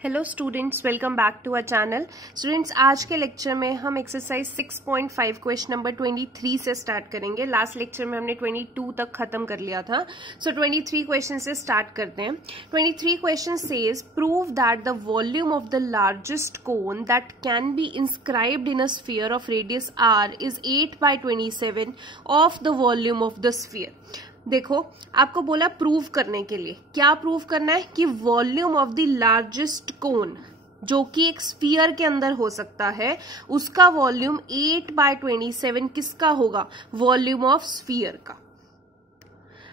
Hello students, welcome back to our channel. Students, आज के lecture में हम एक्सरसाइज 6.5 क्वेश्चन नंबर 23 से स्टार्ट करेंगे। लास्ट लेक्चर में हमने 22 तक खत्म कर लिया था। सो 23 क्वेश्चन से स्टार्ट करते हैं। 23 question says prove that the volume of the largest cone that can be inscribed in a sphere of radius r is 8/27 of the volume of the sphere. देखो, आपको बोला प्रूव करने के लिए। क्या प्रूव करना है कि वॉल्यूम ऑफ द लार्जेस्ट कोन, जो कि एक स्फीयर के अंदर हो सकता है, उसका वॉल्यूम 8/27 किसका होगा? वॉल्यूम ऑफ स्फीयर का।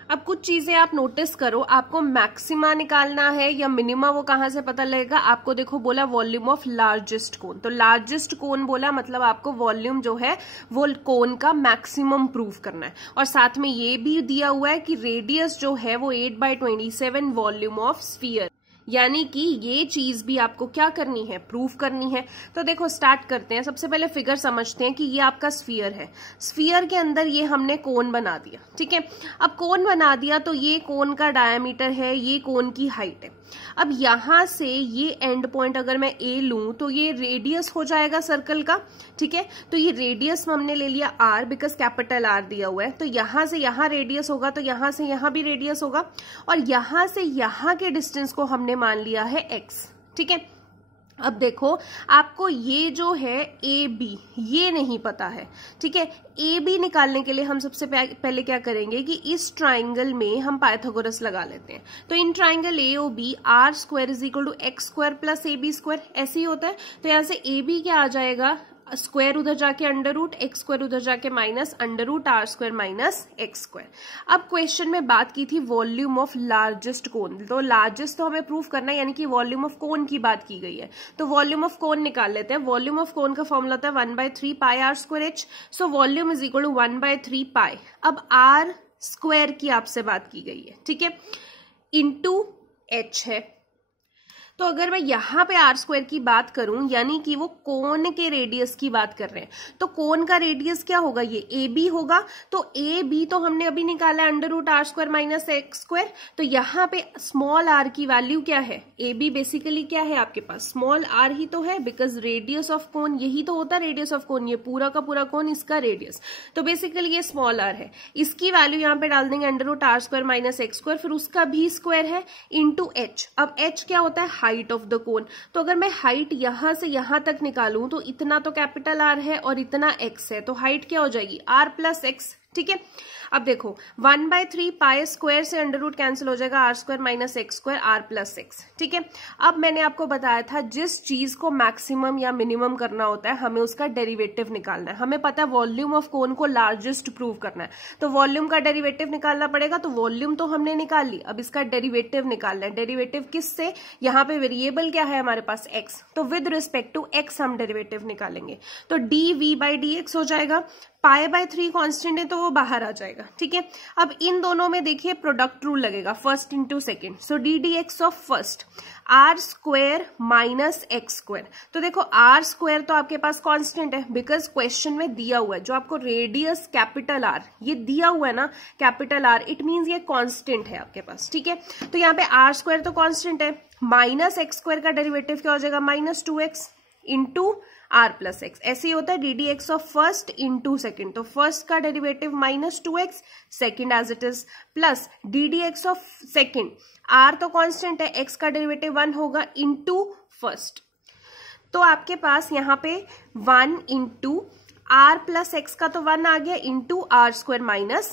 अब कुछ चीजें आप नोटिस करो, आपको मैक्सिमा निकालना है या मिनिमा, वो कहां से पता लगेगा? आपको देखो बोला वॉल्यूम ऑफ लार्जेस्ट कोन, तो लार्जेस्ट कोन बोला मतलब आपको वॉल्यूम जो है वो कोन का मैक्सिमम प्रूव करना है। और साथ में ये भी दिया हुआ है कि रेडियस जो है वो 8/27 वॉल्यूम ऑफ स्फीयर, यानी कि ये चीज भी आपको क्या करनी है? प्रूफ करनी है। तो देखो स्टार्ट करते हैं। सबसे पहले फिगर समझते हैं कि ये आपका स्फीयर है। स्फीयर के अंदर ये हमने कोन बना दिया, ठीक है। अब कोन बना दिया तो ये कोन का डायमीटर है, ये कोन की हाइट है। अब यहां से ये एंड पॉइंट अगर मैं ए लूं तो ये रेडियस हो जाएगा सर्कल का, ठीक है। तो ये रेडियस हमने ले लिया आर, बिकॉज कैपिटल आर दिया हुआ है। तो यहां से यहां रेडियस होगा, तो यहां से यहां भी रेडियस होगा, और यहां से यहां के डिस्टेंस को हमने मान लिया है एक्स, ठीक है। अब देखो, आपको ये जो है ए बी, ये नहीं पता है, ठीक है। ए बी निकालने के लिए हम सबसे पहले क्या करेंगे कि इस ट्राइंगल में हम पाइथागोरस लगा लेते हैं। तो in triangle A O B r² = x² + ab², ऐसे ही होता है। तो यहां से ए बी क्या आ जाएगा? स्क्वायर उधर जाके √ x² उधर जाके माइनस √r² - x²। अब क्वेश्चन में बात की थी वॉल्यूम ऑफ लार्जेस्ट कोन, तो लार्जेस्ट तो हमें प्रूफ करना है, यानी कि वॉल्यूम ऑफ कोन की बात की गई है। तो वॉल्यूम ऑफ कोन निकाल लेते हैं। वॉल्यूम ऑफ कोन का फॉर्मूला होता है 1/3 πr²h। So volume is equal to 1/3 pi. अब r² की आपसे बात की गई है, ठीक है, इंटू h है। तो अगर मैं यहां पे r² की बात करूं, यानी कि वो कोन के रेडियस की बात कर रहे हैं, तो कोन का रेडियस क्या होगा? ये ए बी होगा। तो ए बी तो हमने अभी निकाला √r² - x²। तो यहां पे स्मॉल r की वैल्यू क्या है? ए बी बेसिकली क्या है आपके पास? स्मॉल r ही तो है, बिकॉज रेडियस ऑफ कोन यही तो होता है। रेडियस ऑफ कोन, ये पूरा का पूरा कोन, इसका रेडियस, तो बेसिकली ये स्मॉल r है। इसकी वैल्यू यहां पे डाल देंगे √r² - x², फिर उसका भी स्क्वायर है इंटू h। अब h क्या होता है? Height of the cone. तो अगर मैं हाइट यहां से यहां तक निकालूं तो इतना तो कैपिटल आर है और इतना एक्स है, तो हाइट क्या हो जाएगी? r + x, ठीक है। अब देखो 1/3 π² से √ कैंसिल हो जाएगा, r² - x², r + x, ठीक है। अब मैंने आपको बताया था जिस चीज को मैक्सिमम या मिनिमम करना होता है, हमें उसका डेरिवेटिव निकालना है। हमें पता है वॉल्यूम ऑफ कोन को लार्जेस्ट प्रूव करना है, तो वॉल्यूम का डेरिवेटिव निकालना पड़ेगा। तो वॉल्यूम तो हमने निकाल ली, अब इसका डेरिवेटिव निकालना है। डेरिवेटिव किससे? यहाँ पे वेरिएबल क्या है हमारे पास? x, तो विद रिस्पेक्ट टू x हम डेरिवेटिव निकालेंगे। तो dv/dx हो जाएगा। π/3 कांस्टेंट है तो वो बाहर आ जाएगा, ठीक है। अब इन दोनों में देखिए प्रोडक्ट रूल लगेगा, first into second. So ddx of first r² - x²। तो देखो r² तो आपके पास कांस्टेंट है, बिकॉज क्वेश्चन में दिया हुआ है, जो आपको रेडियस कैपिटल R ये दिया हुआ है ना, कैपिटल R, इट मींस ये कांस्टेंट है आपके पास, ठीक है। तो यहाँ पे r² तो कांस्टेंट है, माइनस x² का डेरिवेटिव क्या हो जाएगा? -2x into r + x। ऐसे ही होता है ddx of first into second. तो फर्स्ट का derivative -2x, second as it is, plus ddx of second, r तो कांस्टेंट है, x का डेरिवेटिव 1 होगा, इंटू फर्स्ट। तो आपके पास यहाँ पे 1 इंटू r + x का तो 1 आ गया, इंटू r²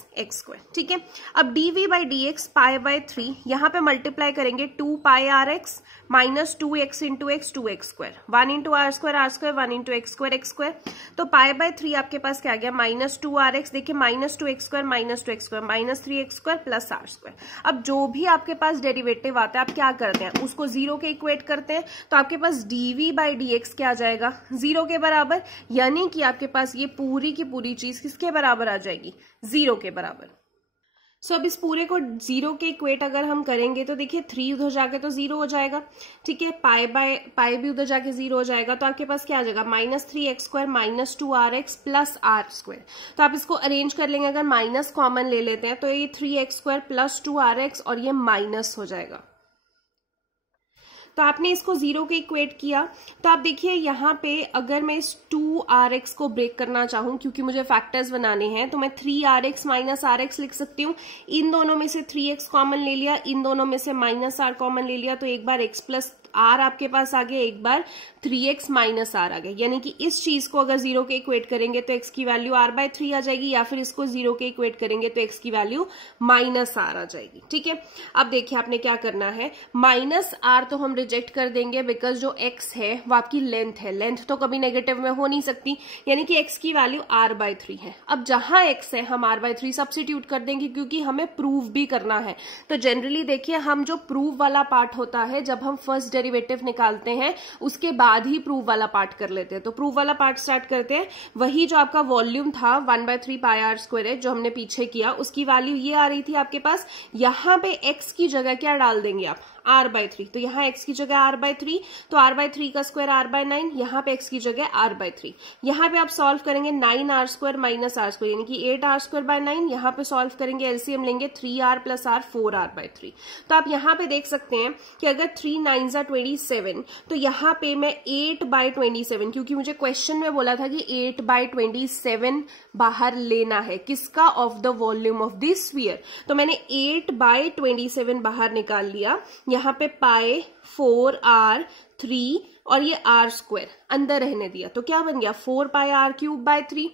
- x², ठीक है। अब dv/dx π/3 यहाँ पे मल्टीप्लाई करेंगे 2 πrx - 2x into x, 2x², 1 into r², 1 into x², x²। तो π/3 आपके पास क्या आ गया? -2rx। देखिए -2x² - 2x² -3x² + r²। अब जो भी आपके पास डेरिवेटिव आता है, आप क्या करते हैं? उसको 0 के इक्वेट करते हैं। तो आपके पास dv/dx क्या आ जाएगा? 0 के बराबर, यानी कि आपके पास ये पूरी की पूरी चीज किसके बराबर आ जाएगी? 0 के बराबर। सो अब इस पूरे को 0 के इक्वेट अगर हम करेंगे तो देखिए 3 उधर जाके तो 0 हो जाएगा, ठीक है। पाई भी उधर जाके 0 हो जाएगा। तो आपके पास क्या आ जाएगा? -3x² - 2rx + r²। तो आप इसको अरेंज कर लेंगे। अगर माइनस कॉमन ले लेते हैं तो ये 3x² + 2rx और ये माइनस हो जाएगा। तो आपने इसको 0 के इक्वेट किया। तो आप देखिए यहाँ पे अगर मैं इस 2rx को ब्रेक करना चाहूं, क्योंकि मुझे फैक्टर्स बनाने हैं, तो मैं 3rx माइनस rx लिख सकती हूँ। इन दोनों में से 3x कॉमन ले लिया, इन दोनों में से माइनस r कॉमन ले लिया, तो एक बार x प्लस r आपके पास आ गया, एक बार 3x माइनस r आ गया। यानी कि इस चीज को अगर 0 के इक्वेट करेंगे तो x की वैल्यू r/3 आ जाएगी, या फिर इसको 0 के इक्वेट करेंगे तो x की वैल्यू माइनस r आ जाएगी। ठीक है, अब देखिए आपने क्या करना है, माइनस r तो हम रिजेक्ट कर देंगे, बिकॉज जो x है वो आपकी लेंथ है, लेंथ तो कभी नेगेटिव में हो नहीं सकती, यानी कि x की वैल्यू r/3 है। अब जहां x है हम r/3 सब्स्टिट्यूट कर देंगे, क्योंकि हमें प्रूव भी करना है। तो जनरली देखिए हम जो प्रूव वाला पार्ट होता है, जब हम फर्स्ट डेरिवेटिव निकालते हैं उसके बाद ही प्रूव वाला पार्ट कर लेते हैं। तो प्रूव वाला पार्ट स्टार्ट करते हैं। वही जो आपका वॉल्यूम था 1/3 पाई r स्क्वायर है, जो हमने पीछे किया, उसकी वैल्यू ये आ रही थी आपके पास। यहां पे x की जगह क्या डाल देंगे आप, r/3। तो यहाँ x की जगह r/3, तो r/3 का स्क्वायर r/9, यहाँ पे x की जगह r/3। यहाँ पे आप सॉल्व करेंगे 9r square minus r square, यानी कि 8r स्क्वायर बाय 9। यहाँ पे सॉल्व करेंगे, एलसीएम लेंगे 3r प्लस r 4r/3। तो आप यहाँ पे देख सकते हैं कि अगर 3 9s are 27, तो यहाँ पे मैं 8/27, क्योंकि मुझे क्वेश्चन में बोला था कि 8/27 बाहर लेना है, किसका, of the volume of this sphere. तो मैंने 8/27 बाहर निकाल लिया। यहाँ पे पाए 4r3 और ये r स्क्वायर अंदर रहने दिया, तो क्या बन गया 4 पाई r³/3।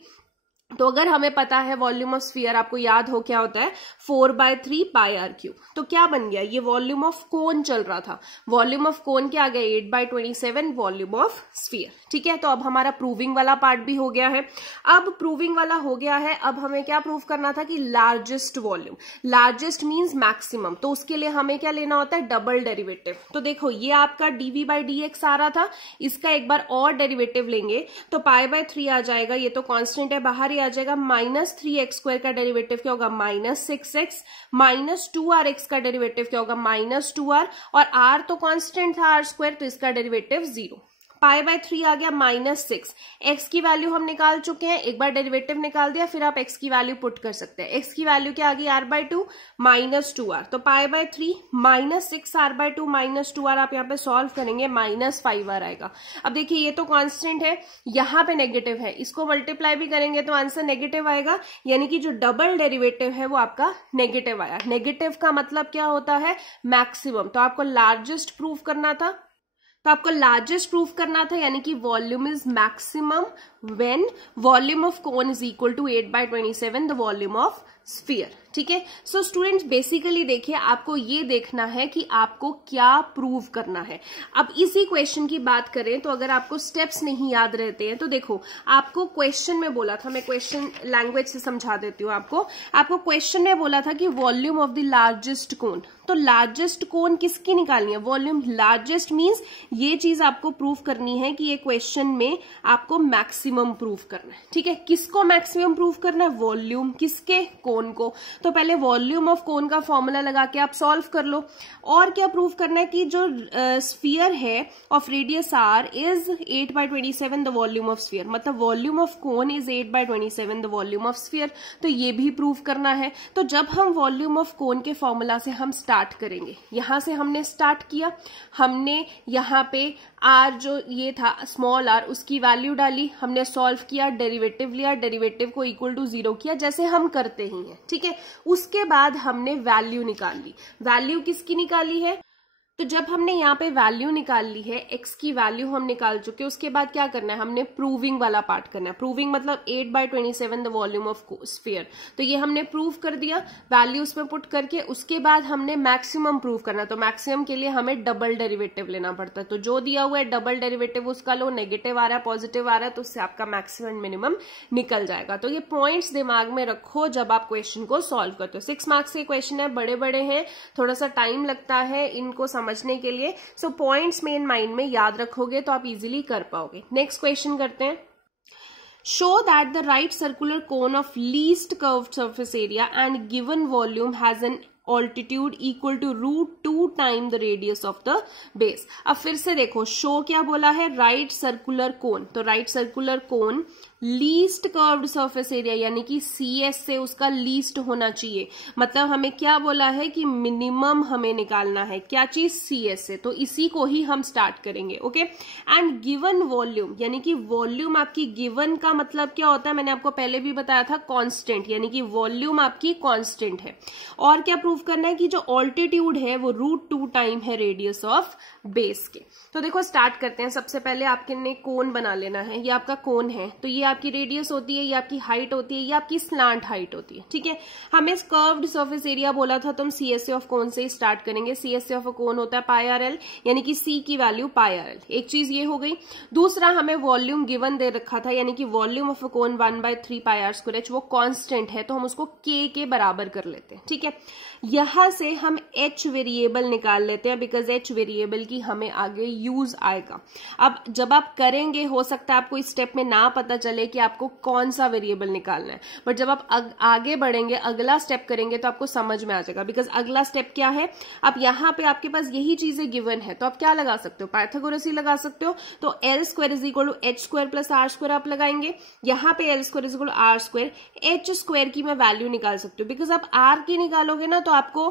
तो अगर हमें पता है वॉल्यूम ऑफ स्फीयर, आपको याद हो क्या होता है, 4/3 पाई r³। तो क्या बन गया, ये वॉल्यूम ऑफ कोन चल रहा था, वॉल्यूम ऑफ कोन क्या आ गया 8/27 वॉल्यूम ऑफ स्फीयर। ठीक है, तो अब हमारा प्रूविंग वाला पार्ट भी हो गया है। अब प्रूविंग वाला हो गया है, अब हमें क्या प्रूव करना था कि largest volume, largest means maximum, तो उसके लिए हमें क्या लेना होता है, डबल डेरिवेटिव। तो देखो ये आपका dv/dx आ रहा था, इसका एक बार और डेरिवेटिव लेंगे तो पाई/3 आ जाएगा, ये तो कांस्टेंट है, बाहर आ जाएगा। -3x स्क्वायर का डेरिवेटिव क्या होगा, -6x, -2rx का डेरिवेटिव क्या होगा, -2r, और r तो कांस्टेंट था r स्क्वायर, तो इसका डेरिवेटिव 0। पाई/3 आ गया -6। x की वैल्यू हम निकाल चुके हैं, एक बार डेरिवेटिव निकाल दिया, फिर आप x की वैल्यू पुट कर सकते हैं। x की वैल्यू क्या आ गई, r/2 -2r, तो पाई/3 -6r/2 -2r, आप यहाँ पे सॉल्व करेंगे -5r आएगा। अब देखिए ये तो कांस्टेंट है, यहाँ पे नेगेटिव है, इसको मल्टीप्लाई भी करेंगे तो आंसर नेगेटिव आएगा, यानी कि जो डबल डेरिवेटिव है वो आपका नेगेटिव आया। नेगेटिव का मतलब क्या होता है, मैक्सिमम। तो आपको लार्जेस्ट प्रूव करना था, यानी कि volume is maximum when volume of cone is equal to 8/27 the volume of sphere. ठीक है, सो स्टूडेंट्स बेसिकली देखिए आपको ये देखना है कि आपको क्या प्रूव करना है। अब इसी क्वेश्चन की बात करें तो अगर आपको स्टेप्स नहीं याद रहते हैं तो देखो आपको क्वेश्चन में बोला था, मैं क्वेश्चन लैंग्वेज से समझा देती हूँ आपको क्वेश्चन में बोला था कि वॉल्यूम ऑफ द लार्जेस्ट कोन। तो लार्जेस्ट कोन किसकी निकालनी है, वॉल्यूम लार्जेस्ट मीन्स ये चीज आपको प्रूव करनी है कि ये क्वेश्चन में आपको मैक्सिमम प्रूव करना है। ठीक है, किसको मैक्सिमम प्रूव करना है, वॉल्यूम किसके, कोन को। तो पहले वॉल्यूम ऑफ कोन का फॉर्मूला लगा के आप सॉल्व कर लो। और क्या प्रूव करना है कि जो स्फीयर है of radius r is 8/27 the volume of sphere, मतलब volume of cone is 8/27 the volume of sphere, तो ये भी प्रूव करना है। तो जब हम वॉल्यूम ऑफ कोन के फॉर्मूला से हम स्टार्ट करेंगे, यहां से हमने स्टार्ट किया, हमने यहाँ पे r जो ये था स्मॉल r उसकी वैल्यू डाली, हमने सॉल्व किया, डेरिवेटिव लिया, डेरिवेटिव को इक्वल टू 0 किया, जैसे हम करते ही हैं। ठीक है, उसके बाद हमने वैल्यू निकाल ली। वैल्यू किसकी निकाली है, तो जब हमने यहाँ पे वैल्यू निकाल ली है, x की वैल्यू हम निकाल चुके, उसके बाद क्या करना है, हमने प्रूविंग वाला पार्ट करना है। प्रूविंग मतलब 8/27 द वॉल्यूम ऑफ स्फीयर, तो ये हमने प्रूव कर दिया वैल्यू उसमें पुट करके। उसके बाद हमने मैक्सिमम प्रूव करना, तो मैक्सिमम के लिए हमें डबल डेरिवेटिव लेना पड़ता है। तो जो दिया हुआ है डबल डेरिवेटिव उसका लो, नेगेटिव आ रहा है पॉजिटिव आ रहा है, तो उससे आपका मैक्सिमम मिनिमम निकल जाएगा। तो ये पॉइंट्स दिमाग में रखो जब आप क्वेश्चन को सॉल्व करते हो। 6 मार्क्स के क्वेश्चन है, बड़े बड़े हैं, थोड़ा सा टाइम लगता है इनको समझने के लिए। सो पॉइंट्स मेन माइंड में याद रखोगे तो आप इजीली कर पाओगे। नेक्स्ट क्वेश्चन करते हैं। Show that the right circular cone of least curved surface area and given volume has an altitude equal to √2 time the radius of the base. अब फिर से देखो, शो क्या बोला है, राइट सर्कुलर कोन, तो right circular cone least curved surface area यानी कि CS से उसका लीस्ट होना चाहिए। मतलब हमें क्या बोला है कि मिनिमम हमें निकालना है, क्या चीज, CS से, तो इसी को ही हम स्टार्ट करेंगे। ओके, एंड गिवन वॉल्यूम, यानी कि वॉल्यूम आपकी गिवन का मतलब क्या होता है, मैंने आपको पहले भी बताया था, कांस्टेंट, यानी कि वॉल्यूम आपकी कांस्टेंट है। और क्या प्रूव करना है कि जो ऑल्टीट्यूड है वो √2 टाइम है रेडियस ऑफ बेस के। तो देखो स्टार्ट करते हैं। सबसे पहले आपके ने कोन बना लेना है, ये आपका कोन है, तो ये आपकी रेडियस होती है, ये आपकी हाइट होती है, ये आपकी स्लांट हाइट होती है। ठीक है, हमें कर्व्ड सरफेस एरिया बोला था, तो हम CSA ऑफ कोन से ही स्टार्ट करेंगे। CSA ऑफ कोन होता है πRL, यानी कि C की वैल्यू πRL। एक चीज ये हो गई। दूसरा, हमें वॉल्यूम गिवन दे रखा था, यानी कि वॉल्यूम ऑफ कोन 1/3 πr²h, वो कांस्टेंट है, तो हम उसको K के बराबर कर लेते हैं। ठीक है, यहां से हम H वेरिएबल निकाल लेते हैं, बिकॉज H वेरिएबल की हमें आगे यूज आएगा। अब जब आप करेंगे, हो सकता है आपको इस स्टेप में ना पता चले कि आपको कौन सा वेरिएबल निकालना है, बट जब आप आगे बढ़ेंगे, अगला स्टेप करेंगे, तो आपको समझ में आ जाएगा। बिकॉज अगला स्टेप क्या है, अब यहाँ पे आपके पास यही चीजें गिवन है, तो आप क्या लगा सकते हो, पाइथागोरस ही लगा सकते हो। तो L² = H² + R² आप लगाएंगे, यहाँ पे L² = R², H² की मैं वैल्यू निकाल सकती हूँ। बिकॉज आप R की निकालोगे ना तो आपको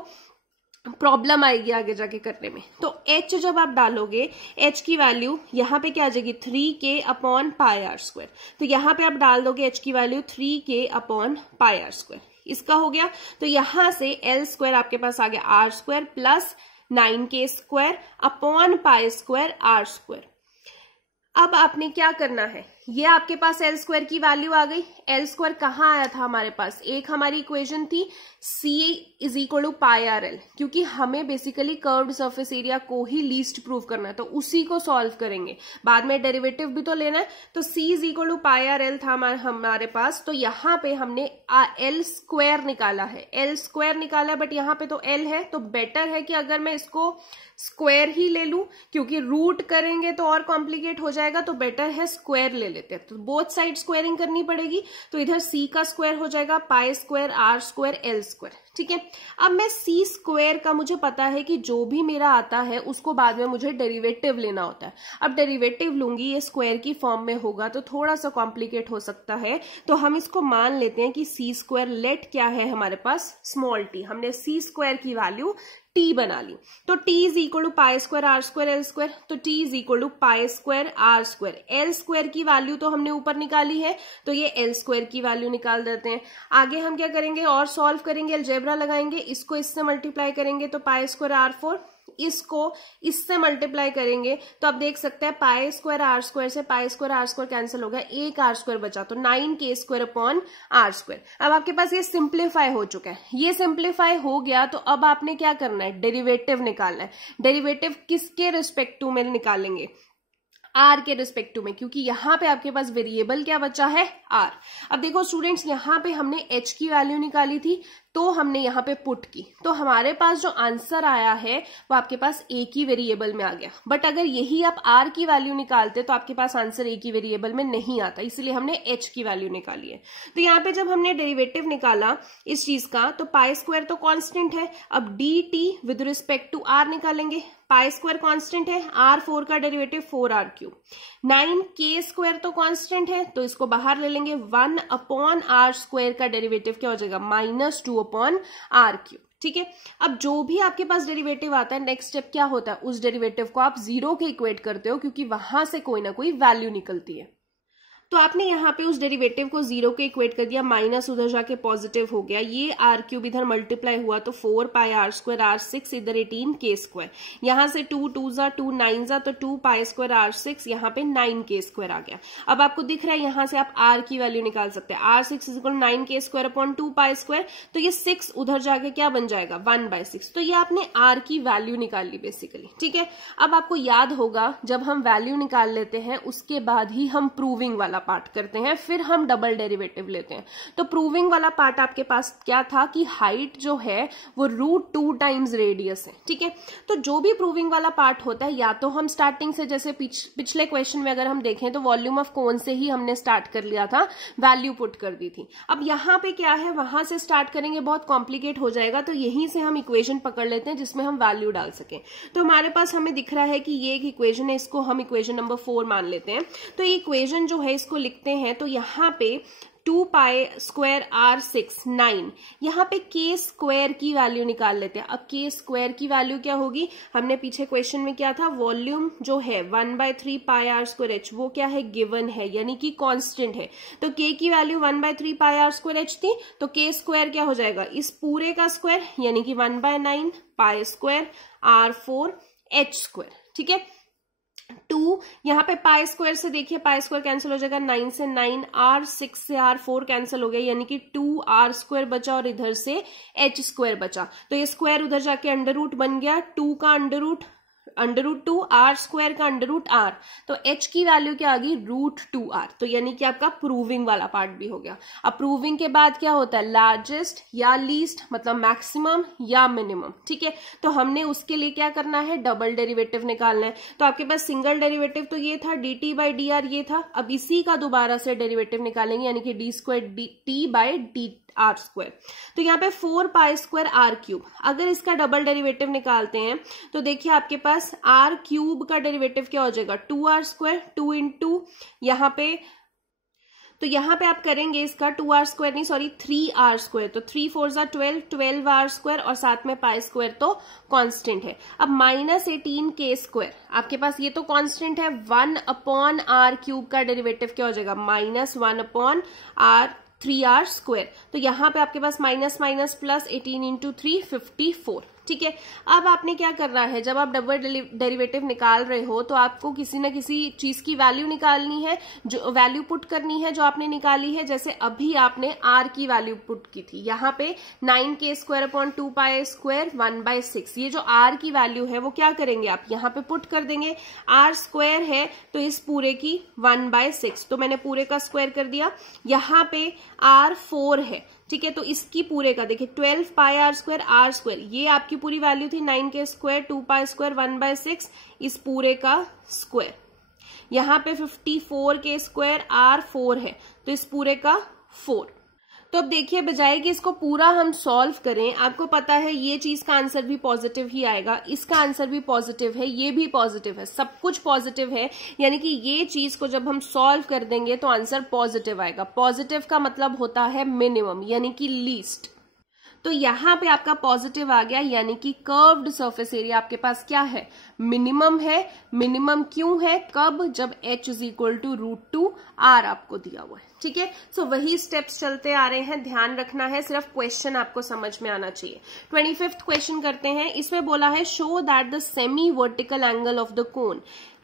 प्रॉब्लम आएगी आगे जाके करने में। तो H जब आप डालोगे, H की वैल्यू यहाँ पे क्या आ जाएगी, 3K/πr²। तो यहाँ पे आप डाल दोगे H की वैल्यू 3K/πr²। इसका हो गया। तो यहां से L² आपके पास आ गया R² + 9K²/π² अब आपने क्या करना है, ये आपके पास L² की वैल्यू आ गई। L² कहाँ आया था हमारे पास, एक हमारी इक्वेशन थी C = πRL, क्योंकि हमें बेसिकली कर्व्ड सरफेस एरिया को ही लीस्ट प्रूव करना है, तो उसी को सॉल्व करेंगे। बाद में डेरिवेटिव भी तो लेना है। तो C = πRL था हमारे पास, तो यहाँ पे हमने L² निकाला है, L² निकाला है, बट यहाँ पे तो L है, तो बेटर है कि अगर मैं इसको स्क्वायर ही ले लूं, क्योंकि रूट करेंगे तो और कॉम्प्लिकेट हो जाएगा, तो बेटर है स्क्वायर ले लेते हैं। तो बोथ साइड स्क्वायरिंग करनी पड़ेगी, तो इधर C का स्क्वायर हो जाएगा π², R², L²। ठीक है, अब मैं C² का मुझे पता है कि जो भी मेरा आता है उसको बाद में मुझे डेरिवेटिव लेना होता है। अब डेरिवेटिव लूंगी, ये स्क्वायर की फॉर्म में होगा, तो थोड़ा सा कॉम्प्लिकेट हो सकता है। तो हम इसको मान लेते हैं कि C² लेट क्या है हमारे पास, स्मॉल t। हमने C² की वैल्यू T बना ली, तो T = π² R² L², तो T = π² R²। L² की वैल्यू तो हमने ऊपर निकाली है, तो ये L² की वैल्यू निकाल देते हैं। आगे हम क्या करेंगे, और सॉल्व करेंगे, अलजेब्रा लगाएंगे, इसको इससे मल्टीप्लाई करेंगे तो π² R4, इसको इससे मल्टीप्लाई करेंगे तो आप देख सकते हैं π² R² से π² R² कैंसिल हो गया, एक R² बचा, तो 9K²/R²। अब आपके पास ये सिंप्लीफाई हो चुका है। ये सिंप्लीफाई हो गया, तो अब आपने क्या करना है, डेरिवेटिव निकालना है। डेरिवेटिव किसके रिस्पेक्टिव में निकालेंगे, R के रिस्पेक्टिव में, क्योंकि यहाँ पे आपके पास वेरिएबल क्या बचा है, R। अब देखो स्टूडेंट्स, यहाँ पे हमने H की वैल्यू निकाली थी, तो हमने यहाँ पे पुट की, तो हमारे पास जो आंसर आया है वो आपके पास एक ही वेरिएबल में आ गया। बट अगर यही आप R की वैल्यू निकालते तो आपके पास आंसर एक ही वेरिएबल में नहीं आता, इसलिए हमने H की वैल्यू निकाली है। तो यहाँ पे जब हमने डेरिवेटिव निकाला इस चीज का, तो π² तो कांस्टेंट है। अब dt with respect to R निकालेंगे, π² कांस्टेंट है, R4 का डेरिवेटिव 4R3। 9K² तो कांस्टेंट है, तो इसको बाहर ले लेंगे, 1/R² का डेरिवेटिव क्या हो जाएगा, -2/R3। ठीक है, अब जो भी आपके पास डेरिवेटिव आता है, नेक्स्ट स्टेप क्या होता है, उस डेरिवेटिव को आप 0 के इक्वेट करते हो, क्योंकि वहां से कोई ना कोई वैल्यू निकलती है। तो आपने यहाँ पे उस डेरिवेटिव को 0 के इक्वेट कर दिया, माइनस उधर जाके पॉजिटिव हो गया, ये R³ इधर मल्टीप्लाई हुआ तो 4πr² R6, इधर 18K²। यहाँ से 2 2s 2 9s, तो 2π² R6, यहाँ पे 9K² आ गया। अब आपको दिख रहा है यहाँ से आप R की वैल्यू निकाल सकते हैं, R6 = 9K²/2π², तो ये 6 उधर जाके क्या बन जाएगा, 1/6। तो ये आपने R की वैल्यू निकाल ली बेसिकली। ठीक है, अब आपको याद होगा जब हम वैल्यू निकाल लेते हैं उसके बाद ही हम प्रूविंग वाला वाला पार्ट करते हैं, फिर हम डबल डेरिवेटिव लेते हैं। तो प्रूविंग वाला पार्ट आपके पास क्या था कि हाइट जो है वो √2 टाइम्स रेडियस है, ठीक है। तो जो भी प्रूविंग वाला पार्ट होता है, या तो हम स्टार्टिंग से, जैसे पिछले क्वेश्चन में अगर हम देखें तो वॉल्यूम ऑफ कोन से ही हमने स्टार्ट कर लिया था, वैल्यू पुट कर दी थी। अब यहाँ पे क्या है, वहां से स्टार्ट करेंगे बहुत कॉम्प्लिकेट हो जाएगा, तो यहीं से हम इक्वेशन पकड़ लेते हैं जिसमें हम वैल्यू डाल सकें। तो हमारे पास हमें दिख रहा है कि ये एक इक्वेशन है, इसको हम इक्वेशन नंबर 4 मान लेते हैं। तो ये इक्वेशन जो है इसको लिखते हैं, तो यहाँ पे 2 पाई स्क्वायर r6 9, यहाँ पे k स्क्वायर की वैल्यू निकाल लेते हैं। अब k स्क्वायर की वैल्यू क्या होगी, हमने पीछे क्वेश्चन में क्या था, वॉल्यूम जो है 1/3 पाई r स्क्वायर h, वो क्या है, गिवन है, यानी कि कांस्टेंट है। तो k की वैल्यू 1/3 पाई r स्क्वायर h थी, तो k स्क्वायर क्या हो जाएगा, इस पूरे का स्क्वायर, यानी कि 1/9 pi square r4 h square, ठीक है। 2 यहाँ पे पाई स्क्वायर से देखिए, पाई स्क्वायर कैंसिल हो जाएगा, 9 से 9, r6 से r4 कैंसिल हो गया, यानी कि 2r स्क्वायर बचा और इधर से h स्क्वायर बचा। तो ये स्क्वायर उधर जाके अंडर रूट बन गया, 2 का अंडर रूट 2, r स्क्वायर का अंडर रूट r, तो h की वैल्यू क्या आ गई, √2r। तो यानी कि आपका प्रूविंग वाला पार्ट भी हो गया। अब प्रूविंग के बाद क्या होता है, लार्जेस्ट या लीस्ट, मतलब मैक्सिमम या मिनिमम, ठीक है। तो हमने उसके लिए क्या करना है, डबल डेरिवेटिव निकालना है। तो आपके पास सिंगल डेरिवेटिव तो ये था dt/dr, ये था। अब इसी का दोबारा से डेरिवेटिव निकालेंगे, यानी कि d²t/d r स्क्वायर। तो यहाँ पे 4 पाई स्क्वायर r क्यूब, अगर इसका डबल डेरिवेटिव निकालते हैं तो देखिए आपके पास r क्यूब का डेरिवेटिव क्या हो जाएगा, 2r स्क्वायर, 2 इंटू यहाँ पे, तो यहाँ पे आप करेंगे इसका 2r स्क्वायर नहीं, सॉरी 3r स्क्वायर, तो 3 4 12, 12r स्क्वायर, और साथ में पाई स्क्वायर तो कांस्टेंट है। अब -18k स्क्वायर, आपके पास ये तो कांस्टेंट है, 1/r क्यूब का डेरिवेटिव क्या हो जाएगा, -1/r 3r स्क्वायर। तो यहाँ पे आपके पास माइनस माइनस प्लस 18 इंटू 3 54, ठीक है। अब आपने क्या करना है, जब आप डबल डेरिवेटिव निकाल रहे हो तो आपको किसी ना किसी चीज की वैल्यू निकालनी है, जो वैल्यू पुट करनी है जो आपने निकाली है। जैसे अभी आपने r की वैल्यू पुट की थी, यहाँ पे 9k square upon 2 pi square 1/6, ये जो r की वैल्यू है वो क्या करेंगे आप यहाँ पे पुट कर देंगे। r स्क्वायर है तो इस पूरे की 1/6, तो मैंने पूरे का स्क्वायर कर दिया। यहाँ पे r4 है, ठीक है, तो इसकी पूरे का देखिए 12 पाई r स्क्वायर r स्क्वायर, ये आपकी पूरी वैल्यू थी 9k स्क्वायर 2 पाई स्क्वायर 1/6, इस पूरे का स्क्वायर। यहाँ पे 54k स्क्वायर r4 है, तो इस पूरे का 4। तो अब देखिए, बजाय कि इसको पूरा हम सॉल्व करें, आपको पता है ये चीज का आंसर भी पॉजिटिव ही आएगा, इसका आंसर भी पॉजिटिव है, ये भी पॉजिटिव है, सब कुछ पॉजिटिव है, यानी कि ये चीज को जब हम सॉल्व कर देंगे तो आंसर पॉजिटिव आएगा। पॉजिटिव का मतलब होता है मिनिमम, यानी कि लीस्ट। तो यहाँ पे आपका पॉजिटिव आ गया, यानी कि कर्व्ड सरफेस एरिया आपके पास क्या है, मिनिमम है। मिनिमम क्यों है, कब, जब h √2r आपको दिया हुआ है, ठीक है। सो वही स्टेप्स चलते आ रहे हैं, ध्यान रखना है, सिर्फ क्वेश्चन आपको समझ में आना चाहिए। 25th क्वेश्चन करते हैं। इसमें बोला है show that the semi vertical angle of the cone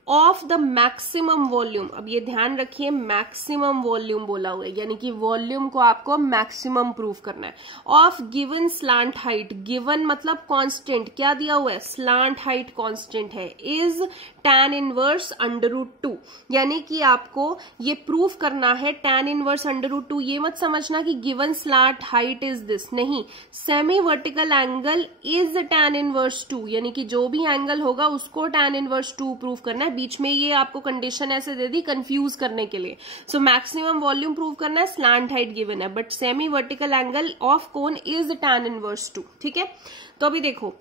of the maximum volume. अब ये ध्यान रखिए, मैक्सिमम वॉल्यूम बोला हुआ है, यानी कि वॉल्यूम को आपको मैक्सिमम प्रूव करना है। Of given slant height, given मतलब कांस्टेंट, क्या दिया हुआ है, स्लांट हाइट कांस्टेंट है, इज tan इनवर्स √2, यानी कि आपको ये प्रूफ करना है tan इनवर्स √2। ये मत समझना कि given slant height is this, नहीं, semi vertical angle is tan inverse 2, यानी कि जो भी एंगल होगा उसको tan इनवर्स 2 प्रूफ करना है। बीच में ये आपको कंडीशन ऐसे दे दी कंफ्यूज करने के लिए। सो मैक्सिमम वॉल्यूम प्रूव करना है, स्लांट हाइट गिवन है, but semi vertical angle of cone is tan inverse 2, ठीक है। तो अभी देखो,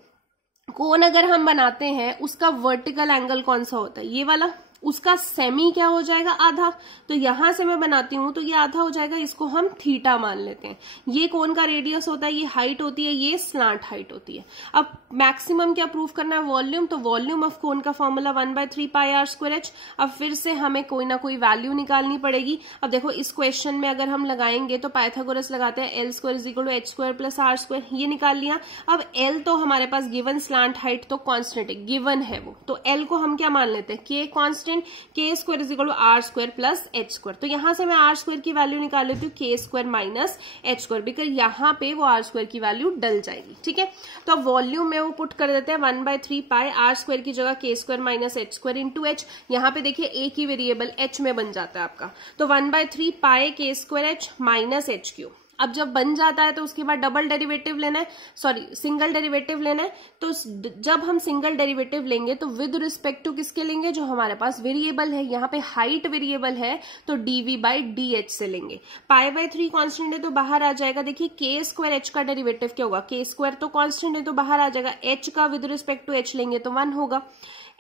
कोन अगर हम बनाते हैं उसका वर्टिकल एंगल कौन सा होता है, ये वाला, उसका सेमी क्या हो जाएगा, आधा। तो यहां से मैं बनाती हूं तो ये आधा हो जाएगा, इसको हम थीटा मान लेते हैं। ये कोन का रेडियस होता है, ये हाइट होती है, ये स्लांट हाइट होती है। अब मैक्सिमम क्या प्रूफ करना है, वॉल्यूम, तो वॉल्यूम ऑफ कोन का फॉर्मूला 1/3 पाई r स्क्वायर h। अब फिर से हमें कोई ना कोई वैल्यू निकालनी पड़ेगी। अब देखो इस क्वेश्चन में अगर हम लगाएंगे तो पाइथागोरस लगाते हैं, l square is equal to h square plus r square, ये निकाल लिया। अब l तो हमारे पास गिवन स्लांट हाइट तो कॉन्स्टेंट है, गिवन है वो, तो l को हम क्या मान लेते हैं, k constant constant, K square is equal to R square plus H square. तो यहां से मैं आर स्क्वायर की वैल्यू निकाल लेती हूँ के square minus H square, because यहाँ पे वो आर स्क्वायर की वैल्यू डल जाएगी। ठीक है, तो अब वॉल्यूम में वो पुट कर देते हैं 1/3 पाई आर स्क्वायर की जगह के square minus H square into H. यहाँ पे देखिए एक ही वेरिएबल एच में बन जाता है आपका, तो 1/3 पाई के square H minus H cube. अब जब बन जाता है तो उसके बाद डबल डेरिवेटिव लेना है, सॉरी सिंगल डेरिवेटिव लेना है। तो जब हम सिंगल डेरिवेटिव लेंगे तो विद रिस्पेक्ट टू किसके लेंगे, जो हमारे पास वेरिएबल है, यहाँ पे हाइट वेरिएबल है तो dv बाई डी से लेंगे। π/3 कांस्टेंट है तो बाहर आ जाएगा, देखिए के स्क्वायर एच का डेरिवेटिव क्या होगा, के स्क्वायर तो कांस्टेंट है तो बाहर आ जाएगा, एच का विद रिस्पेक्ट टू एच लेंगे तो 1 होगा।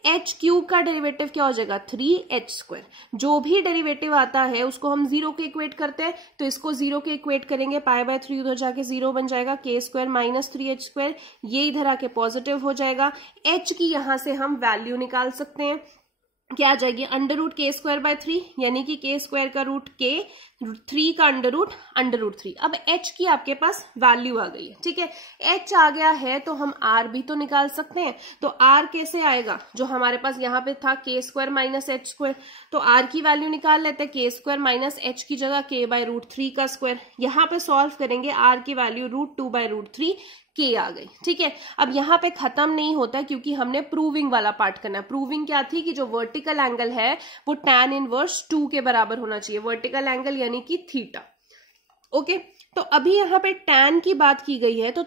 एच क्यूब का डेरिवेटिव क्या हो जाएगा 3h स्क्वायर। जो भी डेरिवेटिव आता है उसको हम 0 के इक्वेट करते हैं, तो इसको 0 के इक्वेट करेंगे, π/3 उधर जाके 0 बन जाएगा, के स्क्वायर माइनस 3h स्क्वायर, ये इधर आके पॉजिटिव हो जाएगा। एच की यहां से हम वैल्यू निकाल सकते हैं, क्या आ जाएगी √k²/3, यानी कि के स्क्वायर का रूट के, 3 का √3। अब h की आपके पास वैल्यू आ गई है। ठीक है, h आ गया है तो हम r भी तो निकाल सकते हैं। तो r कैसे आएगा, जो हमारे पास यहाँ पे था के स्क्वायर माइनस एच स्क्वायर, तो r की वैल्यू निकाल लेते हैं, के स्क्वायर माइनस एच की जगह k/√3 का स्क्वायर। यहाँ पे सॉल्व करेंगे, r की वैल्यू √2/√3 के आ गई। ठीक है, अब यहाँ पे खत्म नहीं होता क्योंकि हमने प्रूविंग वाला पार्ट करना है। प्रूविंग क्या थी कि जो वर्टिकल एंगल है वो tan इनवर्स 2 के बराबर होना चाहिए, वर्टिकल एंगल यानी कि थीटा। ओके, तो अभी यहाँ पे tan की बात की गई है तो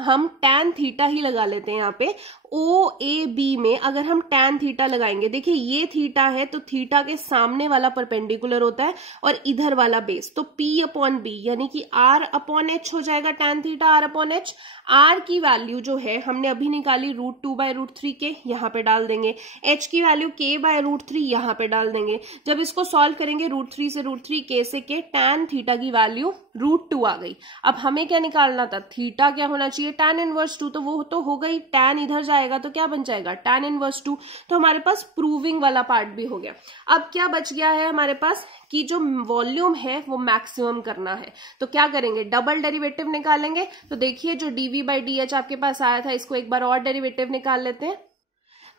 हम tan थीटा ही लगा लेते हैं। यहाँ पे OAB में अगर हम tan थीटा लगाएंगे, देखिए ये थीटा है तो थीटा के सामने वाला परपेंडिकुलर होता है और इधर वाला बेस, तो P/B यानी कि R/H हो जाएगा, tan थीटा R/H। R की वैल्यू जो है हमने अभी निकाली √2/√3 के, यहाँ पे डाल देंगे। H की वैल्यू k/√3 यहाँ पे डाल देंगे। जब इसको सॉल्व करेंगे √3 से √3 k से k, tan थीटा की वैल्यू √2 आ गई। अब हमें क्या निकालना था, थीटा क्या होना चाहिए tan इनवर्स 2, तो वो तो हो गई, tan इधर जाएगा तो क्या बन जाएगा tan इनवर्स 2। तो हमारे पास प्रूविंग वाला पार्ट भी हो गया। अब क्या बच गया है हमारे पास कि जो वॉल्यूम है वो मैक्सिमम करना है, तो क्या करेंगे, डबल डेरिवेटिव निकालेंगे। तो देखिए जो dv/dh आपके पास आया था, इसको एक बार और डेरिवेटिव निकाल लेते हैं।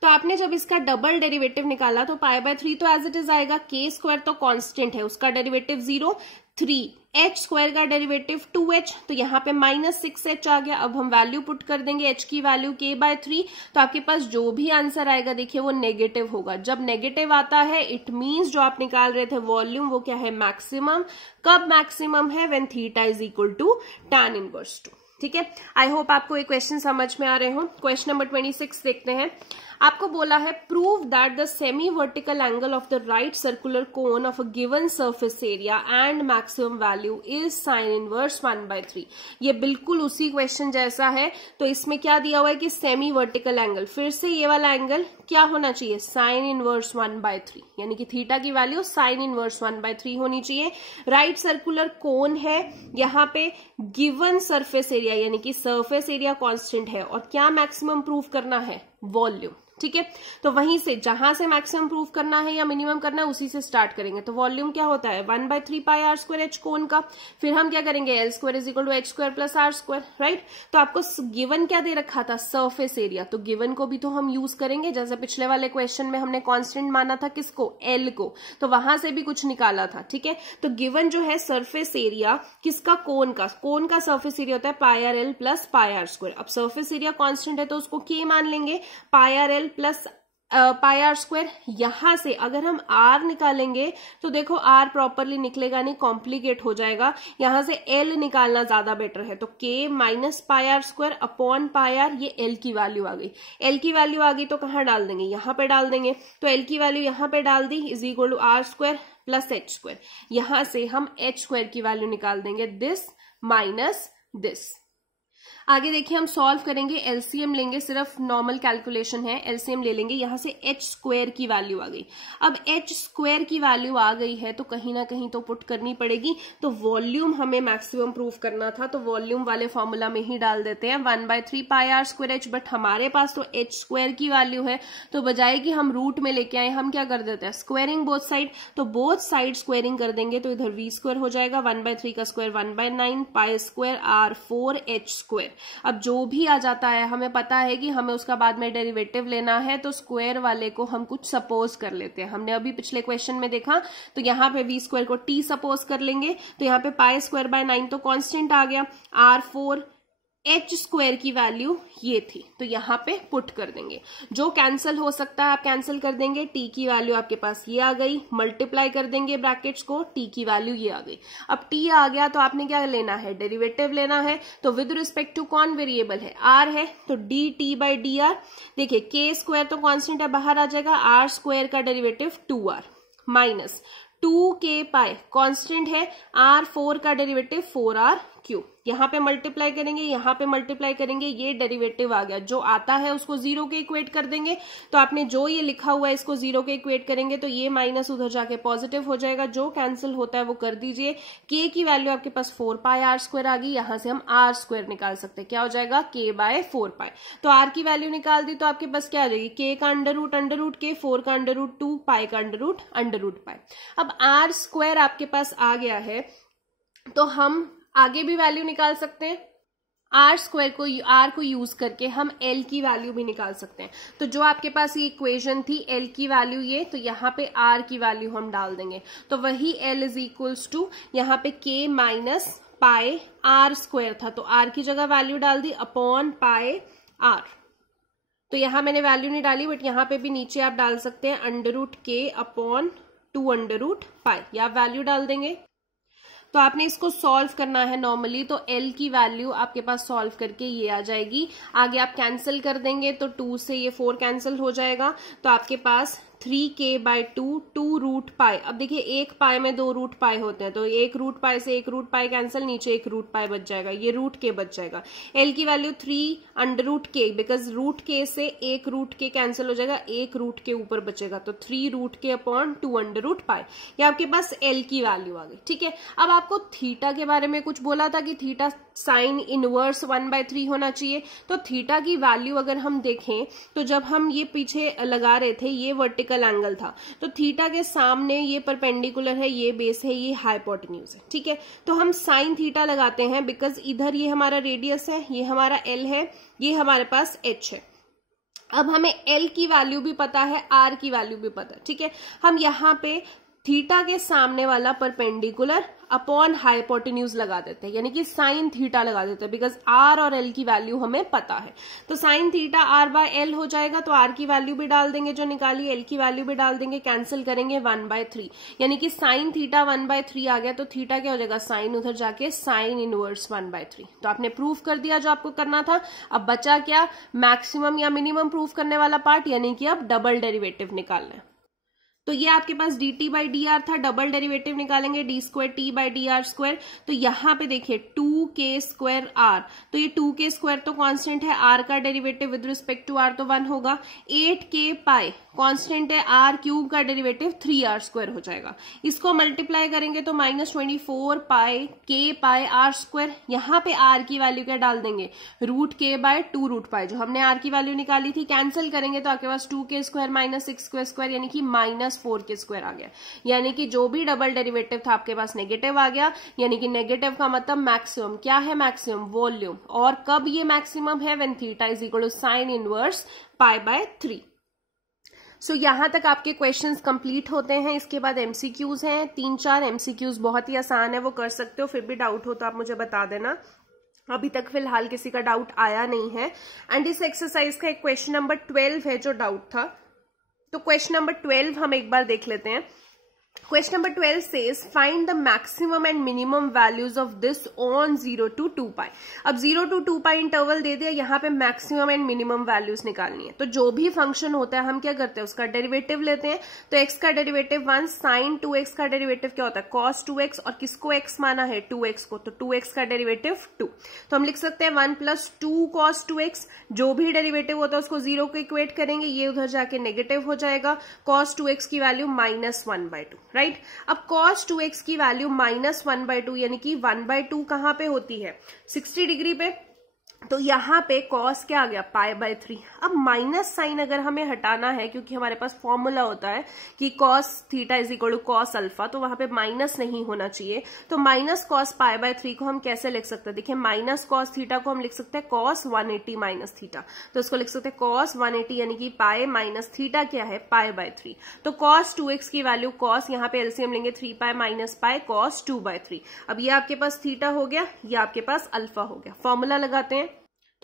तो आपने जब इसका डबल डेरिवेटिव निकाला तो π/3 तो एज इट इज आएगा, के स्क्वायर तो कांस्टेंट है उसका डेरिवेटिव 0, 3 एच स्क्वायर का डेरिवेटिव 2h, तो यहाँ पे -6h आ गया। अब हम वैल्यू पुट कर देंगे, h की वैल्यू k/3, तो आपके पास जो भी आंसर आएगा देखिए वो नेगेटिव होगा। जब नेगेटिव आता है इट मींस जो आप निकाल रहे थे वॉल्यूम वो क्या है, मैक्सिमम। कब मैक्सिमम है, when theta is equal to tan inverse 2। ठीक है, आई होप आपको ये क्वेश्चन समझ में आ रहे हो। क्वेश्चन नंबर 26 देखते हैं। आपको बोला है prove that the semi vertical angle of the right circular cone of a given surface area and maximum value is sine inverse 1/3। ये बिल्कुल उसी क्वेश्चन जैसा है। तो इसमें क्या दिया हुआ है कि सेमी वर्टिकल एंगल, फिर से ये वाला एंगल क्या होना चाहिए, साइन इनवर्स 1/3, यानी कि थीटा की वैल्यू साइन इनवर्स 1/3 होनी चाहिए। राइट सर्कुलर कोन है, यहाँ पे गिवन सरफेस एरिया यानी कि सरफेस एरिया कांस्टेंट है, और क्या मैक्सिमम प्रूव करना है, वॉल्यूम। ठीक है, तो वहीं से जहां से मैक्सिमम प्रूव करना है या मिनिमम करना है उसी से स्टार्ट करेंगे। तो वॉल्यूम क्या होता है 1/3 pi are square H cone का। फिर हम क्या करेंगे, L square is equal to H square plus R square, right. तो आपको गिवन क्या दे रखा था, सरफेस एरिया, तो गिवन को भी तो हम यूज करेंगे। जैसे पिछले वाले क्वेश्चन में हमने कांस्टेंट माना था किसको, एल को, तो वहां से भी कुछ निकाला था। ठीक है, तो गिवन जो है सरफेस एरिया किसका, कोन का सरफेस एरिया होता है pi R L plus pi are square. अब सरफेस एरिया कांस्टेंट है तो उसको के मान लेंगे, pi R L plus pi are square. यहां से अगर हम आर निकालेंगे तो देखो आर प्रॉपरली निकलेगा नहीं, कॉम्प्लिकेट हो जाएगा। यहां से एल निकालना ज्यादा बेटर है, तो K minus pi are square upon pi R, ये एल की वैल्यू आ गई। एल की वैल्यू आ गई तो कहां डाल देंगे, यहां पे डाल देंगे। तो एल की वैल्यू यहां पे डाल दी, is equal to R square plus H square. यहां से हम एच स्क्वायर की वैल्यू निकाल देंगे, दिस माइनस दिस। आगे देखिए हम सॉल्व करेंगे, एलसीएम लेंगे, सिर्फ नॉर्मल कैलकुलेशन है, एलसीएम ले लेंगे। यहां से एच स्क्वायर की वैल्यू आ गई। अब एच स्क्वायर की वैल्यू आ गई है तो कहीं ना कहीं तो पुट करनी पड़ेगी। तो वॉल्यूम हमें मैक्सिमम प्रूफ करना था, तो वॉल्यूम वाले फॉर्मूला में ही डाल देते हैं 1/3 pi are square H. But हमारे पास तो एच स्क्वायर की वैल्यू है, तो बजाय कि हम रूट में लेके आए हम क्या कर देते हैं, स्क्वायरिंग बोथ साइड। तो बोथ साइड स्क्वायरिंग कर देंगे तो इधर वी स्क्वायर हो जाएगा, 1/3 का square 1/9, pi square R 4 H square. अब जो भी आ जाता है हमें पता है कि हमें उसका बाद में डेरिवेटिव लेना है, तो स्क्वायर वाले को हम कुछ सपोज कर लेते हैं। हमने अभी पिछले क्वेश्चन में देखा, तो यहाँ पे वी स्क्वायर को टी सपोज कर लेंगे, तो यहाँ पे पाई स्क्वायर बाय 9 तो कांस्टेंट आ गया, R4 एच स्क्वायर की वैल्यू ये थी, तो यहाँ पे पुट कर देंगे। जो कैंसिल हो सकता है आप कैंसिल कर देंगे, टी की वैल्यू आपके पास ये आ गई, मल्टीप्लाई कर देंगे ब्रैकेट्स को, टी की वैल्यू ये आ गई। अब टी आ गया तो आपने क्या लेना है, डेरिवेटिव लेना है। तो विद रिस्पेक्ट टू कौन वेरिएबल है, आर है, तो D T by D are. देखिए के स्क्वायर तो कॉन्स्टेंट है, बाहर आ जाएगा, आर स्क्वायर का डेरिवेटिव 2r माइनस 2k पाई कॉन्स्टेंट है, R4 का डेरिवेटिव 4r क्यूब। यहाँ पे मल्टीप्लाई करेंगे, यहाँ पे मल्टीप्लाई करेंगे, ये डेरिवेटिव आ गया। जो आता है उसको जीरो के इक्वेट कर देंगे, तो आपने जो ये लिखा हुआ है इसको जीरो के इक्वेट करेंगे तो ये माइनस उधर जाके पॉजिटिव हो जाएगा। जो कैंसिल होता है वो कर दीजिए। के की वैल्यू आपके पास 4 पाई आर स्क्वायर आ गई, यहां से हम आर स्क्वायर निकाल सकते हैं, क्या हो जाएगा k बाय 4 पाई। तो आर की वैल्यू निकाल दी तो आपके पास क्या आ जाएगी, के का अंडर रूट के, 4 का अंडर रूट 2, पाई का अंडर रूट पाई। अब आर स्क्वायर आपके पास आ गया है, तो हम आगे भी वैल्यू निकाल सकते हैं। आर स्क्वायर को, आर को यूज करके हम एल की वैल्यू भी निकाल सकते हैं। तो जो आपके पास ये इक्वेशन थी एल की वैल्यू ये, तो यहाँ पे आर की वैल्यू हम डाल देंगे, तो वही एल इज इक्वल्स टू यहाँ पे के माइनस पाई आर स्क्वायर था, तो आर की जगह वैल्यू डाल दी अपॉन पाई आर। तो यहाँ मैंने वैल्यू नहीं डाली, बट यहाँ पे भी नीचे आप डाल सकते हैं अंडर रूट के अपॉन 2 अंडर रूट पाई, या वैल्यू डाल देंगे। तो आपने इसको सॉल्व करना है नॉर्मली, तो L की वैल्यू आपके पास सॉल्व करके ये आ जाएगी। आगे आप कैंसिल कर देंगे तो 2 से ये 4 कैंसिल हो जाएगा, तो आपके पास 3k बाई 2 रूट पाई। अब देखिए एक पाई में 2 रूट पाई होते हैं, तो एक रूट पाई से एक रूट पाई कैंसिल, नीचे एक रूट पाई बच जाएगा, ये रूट के बच जाएगा। L की वैल्यू 3 अंडर रूट के, बिकॉज रूट के से एक रूट के कैंसिल हो जाएगा, एक रूट के ऊपर बचेगा, तो 3 रूट के अपॉन 2 अंडर रूट पाई। ये आपके पास L की वैल्यू आ गई। ठीक है, अब आपको थीटा के बारे में कुछ बोला था कि थीटा साइन इनवर्स 1/3 होना चाहिए। तो थीटा की वैल्यू अगर हम देखें, तो जब हम ये पीछे लगा रहे थे ये वर्टिकल एंगल था, तो थीटा के सामने ये परपेंडिकुलर है, ये बेस है, ये हाइपोटेन्यूज है। ठीक है, तो हम साइन थीटा लगाते हैं, बिकॉज इधर ये हमारा रेडियस है, ये हमारा एल है, ये हमारे पास एच है। अब हमें एल की वैल्यू भी पता है, आर की वैल्यू भी पता है। ठीक है, हम यहाँ पे थीटा के सामने वाला परपेंडिकुलर अपॉन हाइपोटेन्यूज लगा देते हैं, यानी कि साइन थीटा लगा देते हैं, बिकॉज आर और एल की वैल्यू हमें पता है। तो sine theta R by L हो जाएगा, तो आर की वैल्यू भी डाल देंगे जो निकाली, एल की वैल्यू भी डाल देंगे, कैंसिल करेंगे 1/3, यानी कि साइन थीटा 1/3 आ गया, तो थीटा क्या हो जाएगा, साइन उधर जाके साइन इनवर्स 1/3। तो आपने प्रूफ कर दिया जो आपको करना था। अब बचा क्या, मैक्सिमम या मिनिमम प्रूफ करने वाला पार्ट, यानी कि अब डबल डेरिवेटिव निकालना है। तो ये आपके पास D T by D R था, डबल डेरिवेटिव निकालेंगे D square T by D R square. तो यहाँ पे देखिए 2k स्क्वायर आर, तो ये 2k स्क्वायर तो कांस्टेंट है, आर का derivative with respect to r तो 1 होगा। 8k पाई कांस्टेंट है, आर क्यूब का डेरिवेटिव 3r स्क्वायर हो जाएगा। इसको मल्टीप्लाई करेंगे तो -24 pi k pi are square. यहाँ पे आर की वैल्यू क्या डाल देंगे, रूट के बाय 2 रूट पाई, जो हमने आर की वैल्यू निकाली थी। कैंसिल करेंगे तो आपके पास 2k square minus 6k square, यानी कि -4k स्क्वायर आ गया। यानी कि जो भी डबल डेरिवेटिव था आपके पास नेगेटिव आ गया, यानी कि नेगेटिव का मतलब मैक्सिमम। क्या है मैक्सिमम, वॉल्यूम। और कब ये मैक्सिमम है, when theta is equal to sine inverse pi by 3। So यहां तक आपके क्वेश्चंस कंप्लीट होते हैं। इसके बाद एमसीक्यूज हैं 3-4 एमसीक्यूज, बहुत ही आसान है, वो कर सकते हो। फिर भी डाउट हो तो आप मुझे बता देना। अभी तक फिलहाल किसी का डाउट आया नहीं है। एंड इस एक्सरसाइज का एक क्वेश्चन नंबर 12 है जो डाउट था, तो क्वेश्चन नंबर 12 हम एक बार देख लेते हैं। Question number 12 says find the maximum and minimum values of this on 0 to 2 pi। अब 0 to 2 pi इंटरवल दे दिया, यहाँ पे मैक्सिमम एंड मिनिमम वैल्यूज निकालनी है। तो जो भी फंक्शन होता है हम क्या करते हैं, उसका डेरिवेटिव लेते हैं। तो x का डेरिवेटिव 1, साइन 2x का डेरिवेटिव क्या होता है, cos 2x, और किसको x माना है, 2x को, तो 2x का डेरिवेटिव 2। तो हम लिख सकते हैं 1 + 2 cos 2x। जो भी डेरिवेटिव होता है उसको 0 को इक्वेट करेंगे, ये उधर जाके नेगेटिव हो जाएगा। cos 2x की वैल्यू -1/2, राइट। अब cos 2x की वैल्यू -1/2, यानी कि 1/2 कहां पे होती है, 60 डिग्री पे। तो यहाँ पे कॉस क्या आ गया, पाई बाय 3। अब माइनस साइन अगर हमें हटाना है, क्योंकि हमारे पास फॉर्मूला होता है कि cos theta is equal to cos alpha, तो वहां पे माइनस नहीं होना चाहिए। तो माइनस कॉस पाई बाय 3 को हम कैसे लिख सकते हैं, देखिए माइनस कॉस थीटा को हम लिख सकते हैं कॉस 180 माइनस थीटा, तो इसको लिख सकते हैं कॉस 180 यानी कि पाई माइनस थीटा क्या है, पाई बाय 3। तो कॉस 2x की वैल्यू, कॉस यहाँ पे एलसीएम लेंगे 3 pi minus pi cos 2 by 3। अब ये आपके पास थीटा हो गया, ये आपके पास अल्फा हो गया। फॉर्मूला लगाते हैं,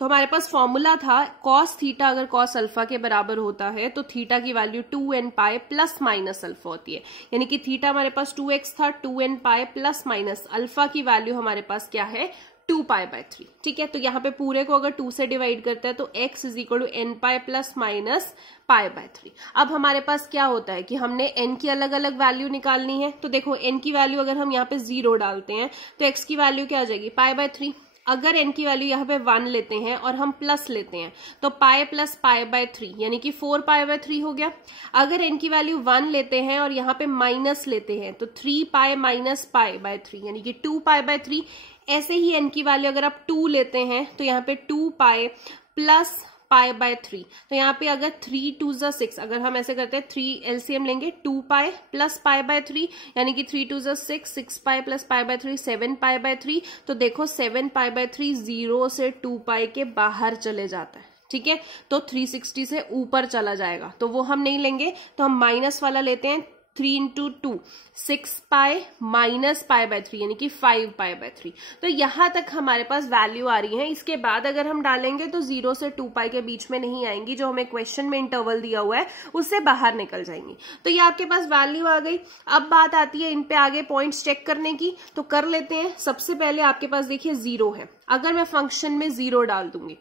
तो हमारे पास फॉर्मूला था कॉस थीटा अगर कॉस अल्फा के बराबर होता है तो थीटा की वैल्यू 2n पाई प्लस माइनस अल्फा होती है, यानी कि थीटा हमारे पास 2x था, 2n पाई प्लस माइनस अल्फा की वैल्यू हमारे पास क्या है, 2 पाई बाय 3। ठीक है, तो यहाँ पे पूरे को अगर 2 से डिवाइड करते हैं तो x is equal to n pi plus minus pi by 3। अब हमारे पास क्या होता है कि हमने n की अलग अलग वैल्यू निकालनी है। तो देखो n की वैल्यू अगर हम यहाँ पे 0 डालते हैं तो x की वैल्यू क्या आ जाएगी, पाई बाय 3। अगर n की वैल्यू यहाँ पे 1 लेते हैं और हम प्लस लेते हैं तो पाई प्लस पाई बाय 3 यानी कि 4 पाई बाय 3 हो गया। अगर n की वैल्यू 1 लेते हैं और यहाँ पे माइनस लेते हैं तो 3 पाई माइनस पाई बाय 3 यानी कि 2 पाई बाय 3। ऐसे ही n की वैल्यू अगर आप 2 लेते हैं तो यहाँ पे 2 पाई प्लस पाई बाय 3, तो यहाँ पे अगर 3 2 जा 6, अगर हम ऐसे करते हैं 3 एलसीएम लेंगे 2 पाई प्लस पाई बाय 3 यानी कि 3 2 जा 6, 6 pi plus pi by 3 7 pi by 3। तो देखो 7 पाई बाय 3 0 से 2 पाई के बाहर चले जाता है। ठीक है, तो 360 से ऊपर चला जाएगा, तो वो हम नहीं लेंगे, तो हम माइनस वाला लेते हैं। 3 into 2 6 pi minus pi by 3 यानी कि 5 पाई बाय 3। तो यहां तक हमारे पास वैल्यू आ रही है। इसके बाद अगर हम डालेंगे तो 0 से 2 पाई के बीच में नहीं आएंगी, जो हमें क्वेश्चन में इंटरवल दिया हुआ है उससे बाहर निकल जाएंगी। तो ये आपके पास वैल्यू आ गई। अब बात आती है इन पे आगे पॉइंट्स चेक करने की, तो कर लेते हैं। सबसे पहले आपके पास देखिए 0 है, अगर मैं फंक्शन में 0 डाल दूंगी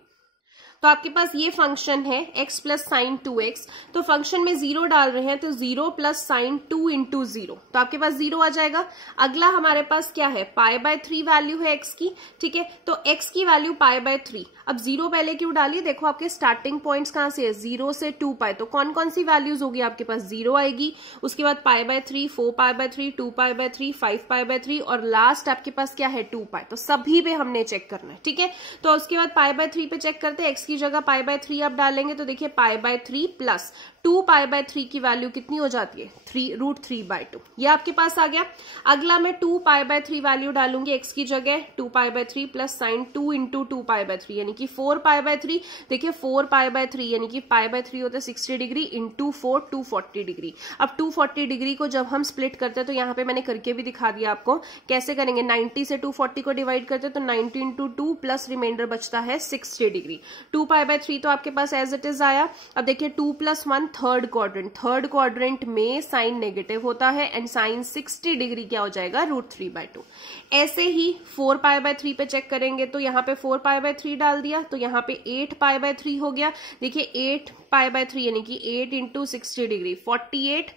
तो आपके पास ये फंक्शन है x प्लस साइन 2x, तो फंक्शन में 0 डाल रहे हैं तो 0 प्लस साइन 2 इंटू 0, तो आपके पास 0 आ जाएगा। अगला हमारे पास क्या है, पाई बाय 3 वैल्यू है x की। ठीक है, तो x की वैल्यू पाई बाय 3। अब 0 पहले क्यों डाली, देखो आपके स्टार्टिंग पॉइंट्स कहां से है, 0 से 2 पाई, तो कौन कौन सी वैल्यूज होगी आपके पास, 0 आएगी, उसके बाद पाई by 3, 4 pi by 3, 2 pi by 3, 5 pi by 3 और लास्ट आपके पास क्या है 2 पाई। तो सभी पे हमने चेक करना है। ठीक है, तो उसके बाद पाई बाय 3 पे चेक करते हैं, x की जगह पाई बाय 3 आप डालेंगे तो देखिए पाई बाय 3 प्लस 2 पाई बाय 3 की वैल्यू कितनी हो जाती है, 3√3/2। ये आपके पास आ गया। अगला मैं 2 पाई बाय 3 वैल्यू डालूंगी x की जगह, 2 पाई by 3 plus sign 2 into 2 pi by 3 यानी कि 4 पाई बाय 3। देखिए 4 पाई बाय 3 यानी कि पाई बाय 3 होता है 60 डिग्री इंटू 4 240 डिग्री। अब 240 डिग्री को जब हम स्प्लिट करते हैं तो यहाँ पे मैंने करके भी दिखा दिया आपको कैसे करेंगे। 90 से 240 को डिवाइड करते हैं तो 90 इंटू 2 प्लस रिमाइंडर बचता है 60 डिग्री। 2 पाई बाय 3 तो आपके पास एज इट इज आया। अब देखिए 2 प्लस 1 थर्ड क्वाड्रेंट में साइन नेगेटिव होता है एंड साइन 60 डिग्री क्या हो जाएगा, √3/2। ऐसे ही 4 पाई बाय 3 पे चेक करेंगे तो यहाँ पे 4 पाई बाय 3 डाल दिया तो यहाँ पे 8 पाई बाय 3 हो गया। देखिए 8 पाई बाय 3 यानी कि 8 इंटू 60 डिग्री 48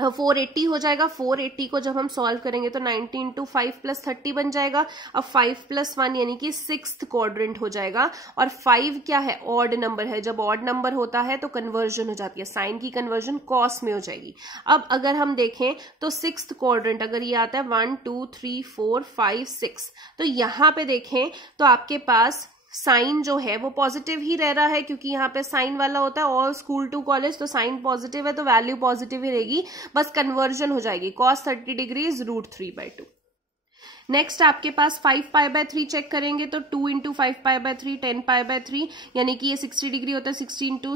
480 हो जाएगा। 480 को जब हम सॉल्व करेंगे तो 90 इंटू 5 प्लस 30 बन जाएगा। अब 5 प्लस 1 यानी कि 6th क्वाड्रेंट हो जाएगा। और 5 क्या है, ऑड नंबर है। जब ऑड नंबर होता है तो कन्वर्जन हो जाती है, साइन की कन्वर्जन कॉस में हो जाएगी। अब अगर हम देखें तो 6th क्वाड्रेंट अगर ये आता है 1 2 3 4 5 6, तो यहाँ पे देखें तो आपके पास साइन जो है वो पॉजिटिव ही रह रहा है, क्योंकि यहाँ पे साइन वाला होता है और स्कूल टू कॉलेज, तो साइन पॉजिटिव है तो वैल्यू पॉजिटिव ही रहेगी, बस कन्वर्जन हो जाएगी। cos 30 degree is √3/2। नेक्स्ट आपके पास 5 पाई बाय 3 चेक करेंगे तो 2 into 5 pi by 3 10 pi by 3 यानी कि ये 60 डिग्री होता है। 60 इंटू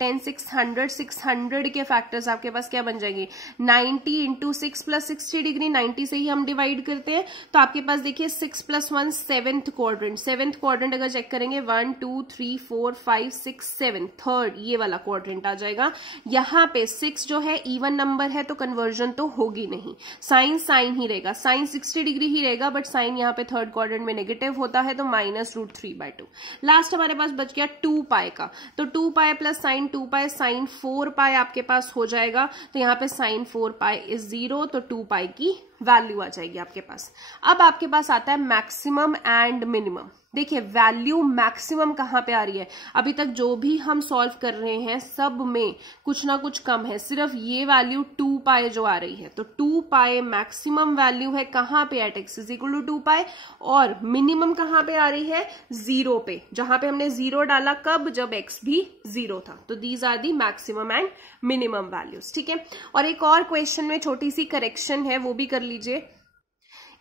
10 600 के फैक्टर्स आपके पास क्या बन जाएंगे, 90 इंटू 6 प्लस 60 डिग्री, 90 से ही हम डिवाइड करते हैं तो आपके पास देखिए 6 प्लस 1 7th क्वाड्रेंट अगर चेक करेंगे 1 2 3 4 5 6 7 थर्ड ये वाला क्वाड्रेंट आ जाएगा। यहाँ पे 6 जो है इवन नंबर है तो कन्वर्जन तो होगी नहीं, साइन ही रहेगा, साइन 60 डिग्री ही रहेगा, बट साइन यहाँ पे थर्ड क्वाड्रेंट में नेगेटिव होता है तो -√3/2। लास्ट हमारे पास बच गया 2 पाई का, तो 2 pi plus sign 2 pi sine 4 पाई आपके पास हो जाएगा। तो यहाँ पे साइन 4 पाई इज 0, तो 2 पाई की वैल्यू आ जाएगी आपके पास। अब आपके पास आता है मैक्सिमम एंड मिनिमम। देखिए वैल्यू मैक्सिमम कहाँ पे आ रही है, अभी तक जो भी हम सॉल्व कर रहे हैं सब में कुछ ना कुछ कम है, सिर्फ ये वैल्यू 2 पाई जो आ रही है, तो 2 पाई मैक्सिमम वैल्यू है कहाँ पे, at x is equal to 2 pi, और मिनिमम कहाँ पे आ रही है, 0 पे, जहां पे हमने 0 डाला कब, जब x भी 0 था। तो these are the maximum and minimum values, ठीक है। और एक और क्वेश्चन में छोटी सी करेक्शन है, वो भी कर लीजिए।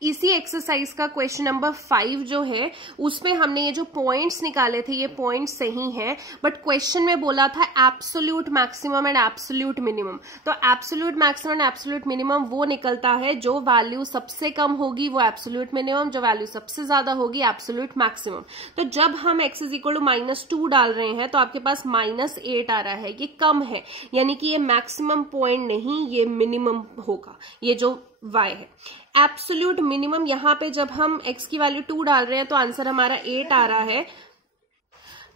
इसी एक्सरसाइज का क्वेश्चन नंबर 5 जो है उसमें हमने ये जो पॉइंट्स निकाले थे ये पॉइंट्स सही हैं, बट क्वेश्चन में बोला था absolute maximum and absolute minimum. तो absolute maximum and absolute minimum वो निकलता है जो वैल्यू सबसे कम होगी वो एब्सोल्यूट मिनिमम, जो वैल्यू सबसे ज्यादा होगी एब्सोल्यूट मैक्सिमम। तो जब हम x इज इक्वल टू -2 डाल रहे हैं तो आपके पास -8 आ रहा है, ये कम है, यानी कि ये मैक्सिमम पॉइंट नहीं, ये मिनिमम होगा, ये जो y है। एब्सोल्यूट मिनिमम यहाँ पे जब हम x की वैल्यू 2 डाल रहे हैं तो आंसर हमारा 8 आ रहा है,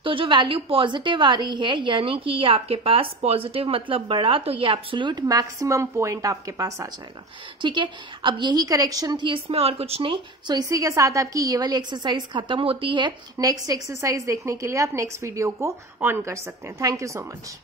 तो जो वैल्यू पॉजिटिव आ रही है यानी कि ये आपके पास पॉजिटिव मतलब बड़ा, तो ये एब्सोल्यूट मैक्सिमम पॉइंट आपके पास आ जाएगा, ठीक है। अब यही करेक्शन थी इसमें और कुछ नहीं। सो इसी के साथ आपकी ये वाली एक्सरसाइज खत्म होती है। नेक्स्ट एक्सरसाइज देखने के लिए आप नेक्स्ट वीडियो को ऑन कर सकते हैं। Thank you so much.